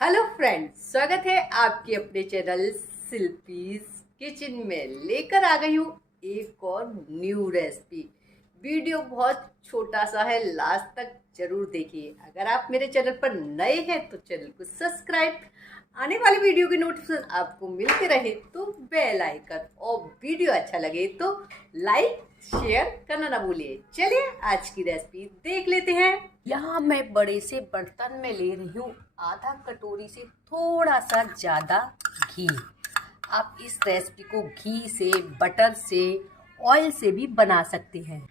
Hello friends, स्वागत है आपके अपने चैनल शिल्पीज किचन में। लेकर आ गई हूँ एक और न्यू रेसिपी। वीडियो बहुत छोटा सा है, लास्ट तक जरूर देखिए। अगर आप मेरे चैनल पर नए हैं तो चैनल को सब्सक्राइब, आने वाली वीडियो की नोटिफिकेशन आपको मिलते रहे तो बेल आइकन, और वीडियो अच्छा लगे तो लाइक शेयर करना ना भूलिए। चलिए आज की रेसिपी देख लेते हैं। यहाँ मैं बड़े से बर्तन में ले रही हूँ आधा कटोरी से थोड़ा सा ज़्यादा घी। आप इस रेसिपी को घी से, बटर से, ऑयल से भी बना सकते हैं।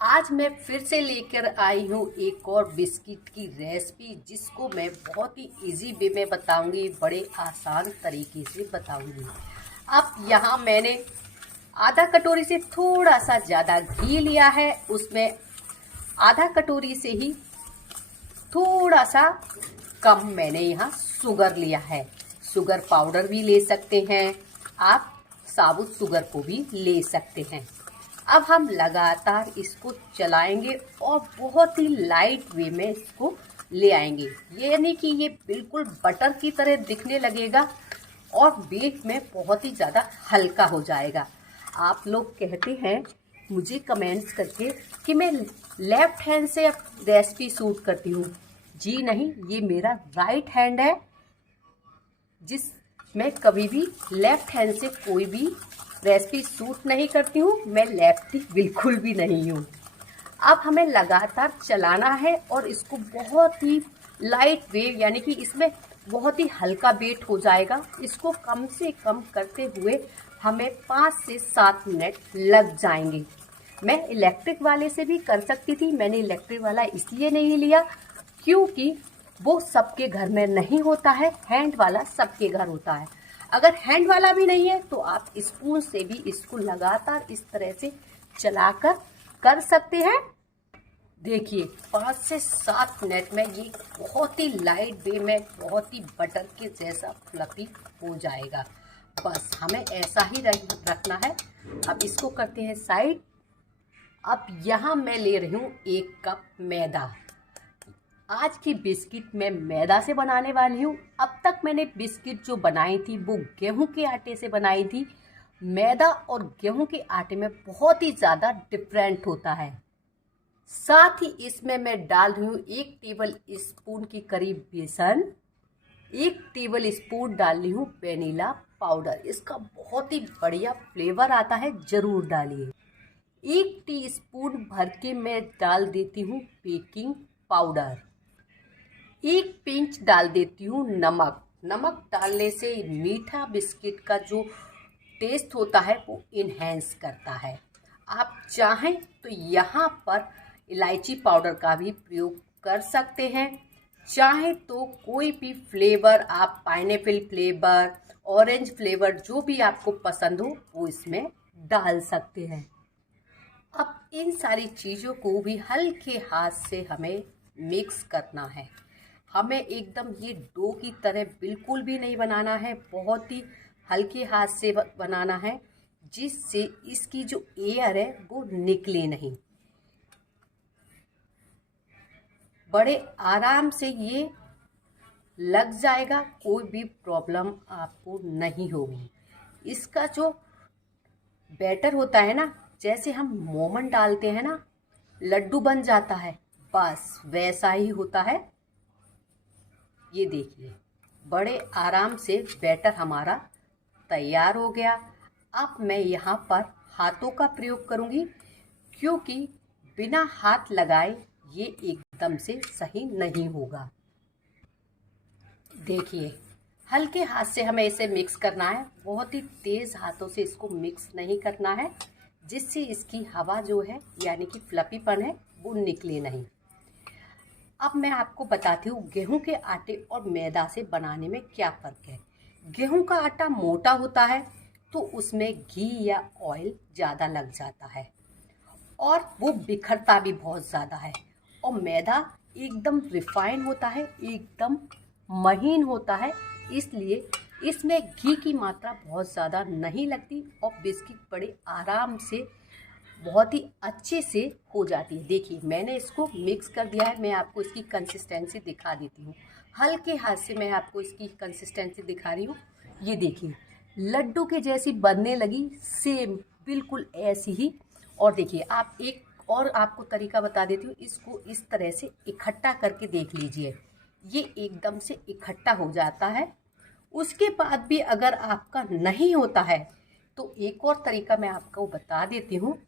आज मैं फिर से लेकर आई हूँ एक और बिस्किट की रेसिपी, जिसको मैं बहुत ही इजी वे में बताऊंगी, बड़े आसान तरीके से बताऊंगी। अब यहाँ मैंने आधा कटोरी से थोड़ा सा ज़्यादा घी लिया है, उसमें आधा कटोरी से ही थोड़ा सा कम मैंने यहाँ शुगर लिया है। शुगर पाउडर भी ले सकते हैं आप, साबुत शुगर को भी ले सकते हैं। अब हम लगातार इसको चलाएंगे और बहुत ही लाइट वे में इसको ले आएंगे, यानी कि ये बिल्कुल बटर की तरह दिखने लगेगा और बेक में बहुत ही ज़्यादा हल्का हो जाएगा। आप लोग कहते हैं मुझे कमेंट्स करके कि मैं लेफ्ट हैंड से रेसिपी शूट करती हूँ। जी नहीं, ये मेरा राइट हैंड है, जिस मैं कभी भी लेफ्ट हैंड से कोई भी रेसिपी शूट नहीं करती हूँ। मैं लेफ्टी बिल्कुल भी नहीं हूँ। अब हमें लगातार चलाना है और इसको बहुत ही लाइट वेव, यानी कि इसमें बहुत ही हल्का बेट हो जाएगा। इसको कम से कम करते हुए हमें 5 से 7 मिनट लग जाएंगे। मैं इलेक्ट्रिक वाले से भी कर सकती थी, मैंने इलेक्ट्रिक वाला इसलिए नहीं लिया क्योंकि वो सबके घर में नहीं होता है, हैंड वाला सबके घर होता है। अगर हैंड वाला भी नहीं है तो आप स्पून से भी इसको लगातार इस तरह से चलाकर कर सकते हैं। देखिए 5 से 7 मिनट में ये बहुत ही लाइट वे में बहुत ही बटर के जैसा फ्लफी हो जाएगा। बस हमें ऐसा ही रखना है। अब इसको करते हैं साइड। अब यहाँ मैं ले रही हूँ 1 कप मैदा। आज की बिस्किट मैं मैदा से बनाने वाली हूँ। अब तक मैंने बिस्किट जो बनाई थी वो गेहूं के आटे से बनाई थी। मैदा और गेहूं के आटे में बहुत ही ज़्यादा डिफरेंट होता है। साथ ही इसमें मैं डाल रही हूँ 1 टेबल स्पून के करीब बेसन, 1 टेबल स्पून डाल रही हूँ वेनिला पाउडर। इसका बहुत ही बढ़िया फ्लेवर आता है, ज़रूर डालिए। 1 टीस्पून भर के मैं डाल देती हूँ बेकिंग पाउडर। 1 पिंच डाल देती हूँ नमक। नमक डालने से मीठा बिस्किट का जो टेस्ट होता है वो इन्हेंस करता है। आप चाहें तो यहाँ पर इलायची पाउडर का भी प्रयोग कर सकते हैं। चाहे तो कोई भी फ्लेवर आप, पाइनएप्पल फ्लेवर, ऑरेंज फ्लेवर, जो भी आपको पसंद हो वो इसमें डाल सकते हैं। अब इन सारी चीज़ों को भी हल्के हाथ से हमें मिक्स करना है। हमें एकदम ये डो की तरह बिल्कुल भी नहीं बनाना है, बहुत ही हल्के हाथ से बनाना है, जिससे इसकी जो एयर है वो निकले नहीं। बड़े आराम से ये लग जाएगा, कोई भी प्रॉब्लम आपको नहीं होगी। इसका जो बैटर होता है ना, जैसे हम मोमन डालते हैं ना, लड्डू बन जाता है, बस वैसा ही होता है। ये देखिए बड़े आराम से बैटर हमारा तैयार हो गया। अब मैं यहाँ पर हाथों का प्रयोग करूँगी, क्योंकि बिना हाथ लगाए ये एकदम से सही नहीं होगा। देखिए हल्के हाथ से हमें इसे मिक्स करना है, बहुत ही तेज़ हाथों से इसको मिक्स नहीं करना है, जिससे इसकी हवा जो है, यानी कि फ्लफीपन है, वो निकले नहीं। अब मैं आपको बताती हूँ गेहूं के आटे और मैदा से बनाने में क्या फ़र्क है। गेहूं का आटा मोटा होता है तो उसमें घी या ऑयल ज़्यादा लग जाता है और वो बिखरता भी बहुत ज़्यादा है। और मैदा एकदम रिफाइन होता है, एकदम महीन होता है, इसलिए इसमें घी की मात्रा बहुत ज़्यादा नहीं लगती और बिस्किट बड़े आराम से बहुत ही अच्छे से हो जाती है। देखिए मैंने इसको मिक्स कर दिया है। मैं आपको इसकी कंसिस्टेंसी दिखा देती हूँ। हल्के हाथ से मैं आपको इसकी कंसिस्टेंसी दिखा रही हूँ। ये देखिए लड्डू के जैसी बनने लगी, सेम बिल्कुल ऐसी ही। और देखिए आप एक और आपको तरीका बता देती हूँ। इसको इस तरह से इकट्ठा करके देख लीजिए, ये एकदम से इकट्ठा हो जाता है। उसके बाद भी अगर आपका नहीं होता है तो एक और तरीका मैं आपको बता देती हूँ।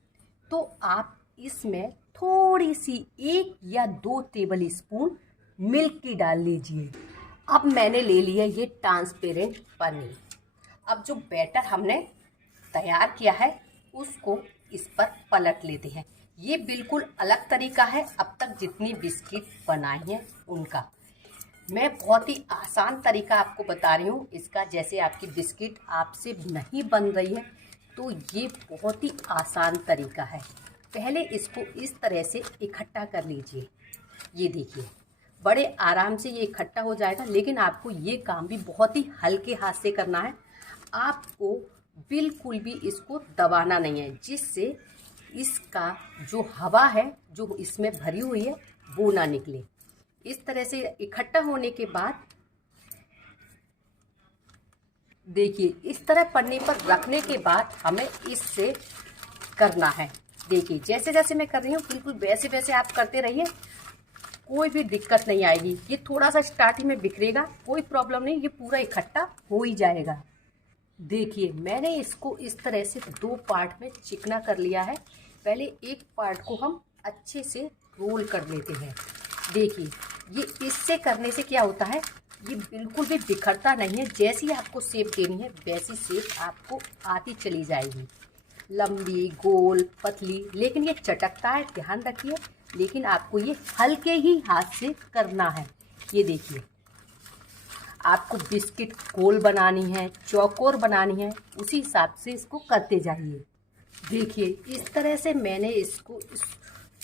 तो आप इसमें थोड़ी सी 1 या 2 टेबल स्पून मिल्क की डाल लीजिए। अब मैंने ले लिया ये ट्रांसपेरेंट पनीर। अब जो बैटर हमने तैयार किया है उसको इस पर पलट लेते हैं। ये बिल्कुल अलग तरीका है अब तक जितनी बिस्किट बनाई हैं उनका। मैं बहुत ही आसान तरीका आपको बता रही हूँ इसका। जैसे आपकी बिस्किट आपसे नहीं बन रही है तो ये बहुत ही आसान तरीका है। पहले इसको इस तरह से इकट्ठा कर लीजिए। ये देखिए बड़े आराम से ये इकट्ठा हो जाएगा, लेकिन आपको ये काम भी बहुत ही हल्के हाथ से करना है। आपको बिल्कुल भी इसको दबाना नहीं है, जिससे इसका जो हवा है जो इसमें भरी हुई है वो ना निकले। इस तरह से इकट्ठा होने के बाद देखिए इस तरह पन्नी पर रखने के बाद हमें इससे करना है। देखिए जैसे जैसे मैं कर रही हूँ बिल्कुल वैसे वैसे आप करते रहिए, कोई भी दिक्कत नहीं आएगी। ये थोड़ा सा स्टार्टिंग में बिखरेगा, कोई प्रॉब्लम नहीं, ये पूरा इकट्ठा हो ही जाएगा। देखिए मैंने इसको इस तरह से 2 पार्ट में चिकना कर लिया है। पहले एक पार्ट को हम अच्छे से रोल कर लेते हैं। देखिए ये इससे करने से क्या होता है, ये बिल्कुल भी बिखरता नहीं है। जैसी आपको शेप देनी है वैसी शेप आपको आती चली जाएगी, लंबी गोल पतली, लेकिन ये चटकता है, ध्यान रखिए। लेकिन आपको ये हल्के ही हाथ से करना है। ये देखिए आपको बिस्किट गोल बनानी है, चौकोर बनानी है, उसी हिसाब से इसको करते जाइए। देखिए इस तरह से मैंने इसको इस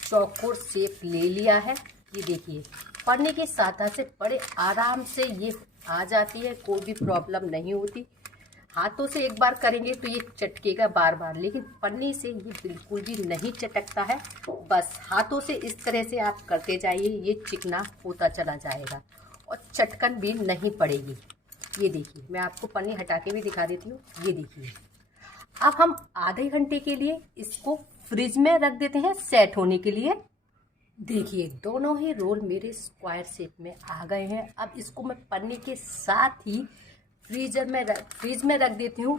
चौकोर शेप ले लिया है। ये देखिए पन्नी के साथ से बड़े आराम से ये आ जाती है, कोई भी प्रॉब्लम नहीं होती। हाथों से एक बार करेंगे तो ये चटकेगा बार बार, लेकिन पन्नी से ये बिल्कुल भी नहीं चटकता है। बस हाथों से इस तरह से आप करते जाइए, ये चिकना होता चला जाएगा और चटकन भी नहीं पड़ेगी। ये देखिए मैं आपको पन्नी हटा के भी दिखा देती हूँ। ये देखिए अब हम आधे घंटे के लिए इसको फ्रिज में रख देते हैं सेट होने के लिए। देखिए दोनों ही रोल मेरे स्क्वायर शेप में आ गए हैं। अब इसको मैं पन्नी के साथ ही फ्रीज में रख देती हूँ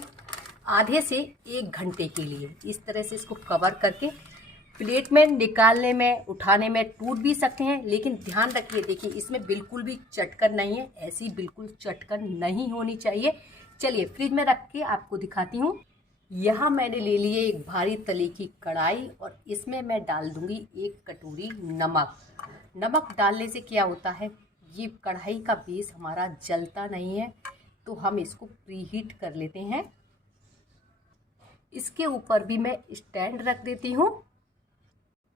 आधे से 1 घंटे के लिए। इस तरह से इसको कवर करके प्लेट में निकालने में उठाने में टूट भी सकते हैं, लेकिन ध्यान रखिए। देखिए इसमें बिल्कुल भी चटकन नहीं है, ऐसी बिल्कुल चटकन नहीं होनी चाहिए। चलिए फ्रिज में रख के आपको दिखाती हूँ। यहाँ मैंने ले लिए एक भारी तले की कढ़ाई और इसमें मैं डाल दूंगी 1 कटोरी नमक। नमक डालने से क्या होता है, ये कढ़ाई का बेस हमारा जलता नहीं है। तो हम इसको प्रीहीट कर लेते हैं। इसके ऊपर भी मैं स्टैंड रख देती हूँ।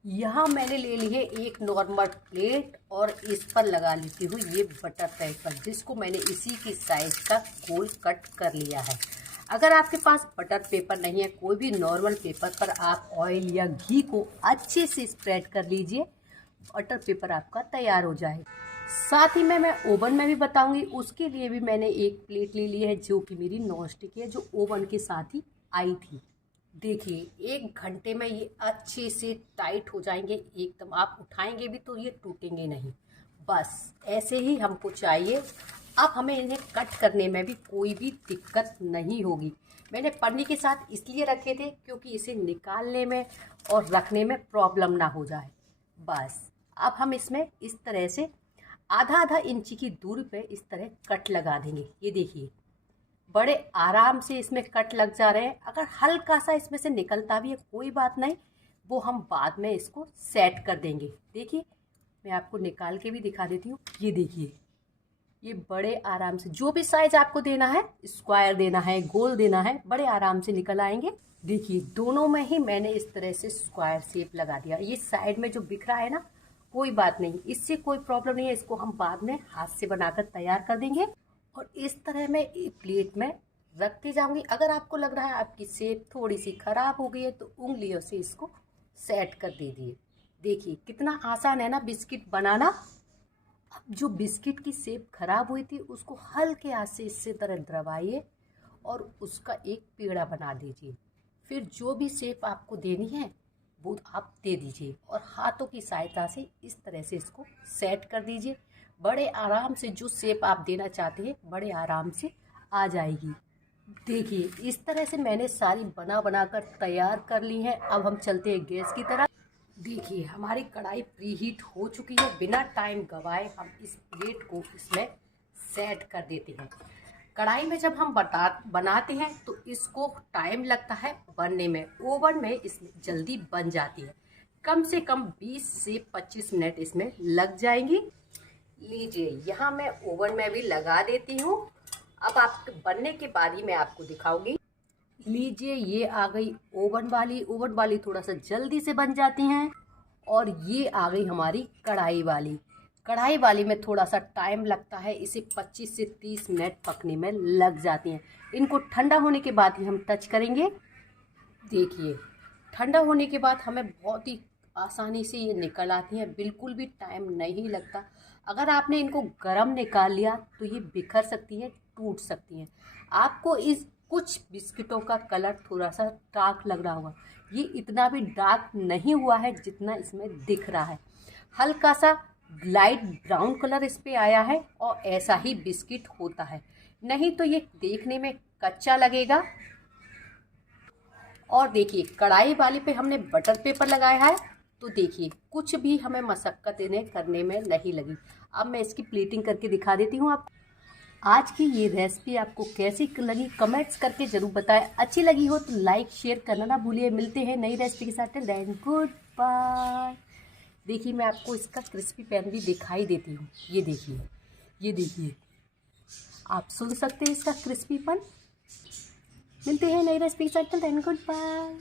यहाँ मैंने ले लिए एक नॉर्मल प्लेट और इस पर लगा लेती हूँ ये बटर पेपर, जिसको मैंने इसी की साइज का गोल कट कर लिया है। अगर आपके पास बटर पेपर नहीं है, कोई भी नॉर्मल पेपर पर आप ऑयल या घी को अच्छे से स्प्रेड कर लीजिए, बटर पेपर आपका तैयार हो जाए। साथ ही मैं ओवन में भी बताऊंगी, उसके लिए भी मैंने एक प्लेट ले ली है जो कि मेरी नॉन स्टिक है, जो ओवन के साथ ही आई थी। देखिए 1 घंटे में ये अच्छे से टाइट हो जाएंगे एकदम। आप उठाएंगे भी तो ये टूटेंगे नहीं। बस ऐसे ही हमको चाहिए। अब हमें इन्हें कट करने में भी कोई भी दिक्कत नहीं होगी। मैंने पन्नी के साथ इसलिए रखे थे क्योंकि इसे निकालने में और रखने में प्रॉब्लम ना हो जाए। बस अब हम इसमें इस तरह से आधा आधा इंची की दूरी पे इस तरह कट लगा देंगे। ये देखिए बड़े आराम से इसमें कट लग जा रहे हैं। अगर हल्का सा इसमें से निकलता भी है कोई बात नहीं, वो हम बाद में इसको सेट कर देंगे। देखिए मैं आपको निकाल के भी दिखा देती हूँ। ये देखिए ये बड़े आराम से जो भी साइज आपको देना है, स्क्वायर देना है, गोल देना है, बड़े आराम से निकल आएंगे। देखिए दोनों में ही मैंने इस तरह से स्क्वायर शेप लगा दिया। ये साइड में जो बिखरा है ना, कोई बात नहीं, इससे कोई प्रॉब्लम नहीं है। इसको हम बाद में हाथ से बनाकर तैयार कर देंगे और इस तरह मैं एक प्लेट में रखती जाऊंगी। अगर आपको लग रहा है आपकी सेब थोड़ी सी खराब हो गई है तो उंगलियों से इसको सेट कर दीजिए। देखिए कितना आसान है ना बिस्किट बनाना। अब जो बिस्किट की सेब खराब हुई थी उसको हल्के हाथ से इससे तरह दबाइए और उसका एक पेड़ा बना दीजिए। फिर जो भी शेप आपको देनी है वो आप दे दीजिए और हाथों की सहायता से इस तरह से इसको सेट कर दीजिए। बड़े आराम से जो शेप आप देना चाहते हैं बड़े आराम से आ जाएगी। देखिए इस तरह से मैंने सारी बना बना कर तैयार कर ली है। अब हम चलते हैं गैस की तरफ। देखिए हमारी कढ़ाई प्रीहीट हो चुकी है। बिना टाइम गवाए हम इस प्लेट को इसमें सेट कर देते हैं। कढ़ाई में जब हम बनाते हैं तो इसको टाइम लगता है बनने में। ओवन में इसमें जल्दी बन जाती है। कम से कम 20 से 25 मिनट इसमें लग जाएंगी। लीजिए यहाँ मैं ओवन में भी लगा देती हूँ। अब आप बनने के बाद ही मैं आपको दिखाऊंगी। लीजिए ये आ गई ओवन वाली थोड़ा सा जल्दी से बन जाती हैं। और ये आ गई हमारी कढ़ाई वाली में थोड़ा सा टाइम लगता है। इसे 25 से 30 मिनट पकने में लग जाती हैं। इनको ठंडा होने के बाद ही हम टच करेंगे। देखिए ठंडा होने के बाद हमें बहुत ही आसानी से ये निकल आती हैं। बिल्कुल भी टाइम नहीं लगता। अगर आपने इनको गर्म निकाल लिया तो ये बिखर सकती हैं, टूट सकती हैं। आपको इस कुछ बिस्किटों का कलर थोड़ा सा डार्क लग रहा होगा। ये इतना भी डार्क नहीं हुआ है जितना इसमें दिख रहा है। हल्का सा लाइट ब्राउन कलर इस पे आया है और ऐसा ही बिस्किट होता है। नहीं तो ये देखने में कच्चा लगेगा। और देखिए कढ़ाई वाली पे हमने बटर पेपर लगाया है तो देखिए कुछ भी हमें मशक्क़त इन्हें करने में नहीं लगी। अब मैं इसकी प्लेटिंग करके दिखा देती हूँ आपको। आज की ये रेसिपी आपको कैसी लगी कमेंट्स करके ज़रूर बताएं। अच्छी लगी हो तो लाइक शेयर करना ना भूलिए। मिलते हैं नई रेसिपी के साथ। Till then goodbye. देखिए मैं आपको इसका क्रिस्पी पैन भी दिखाई देती हूँ। ये देखिए आप सुन सकते हैं इसका क्रिस्पीपन। मिलते हैं नई रेसिपी के साथ। Till then good bye.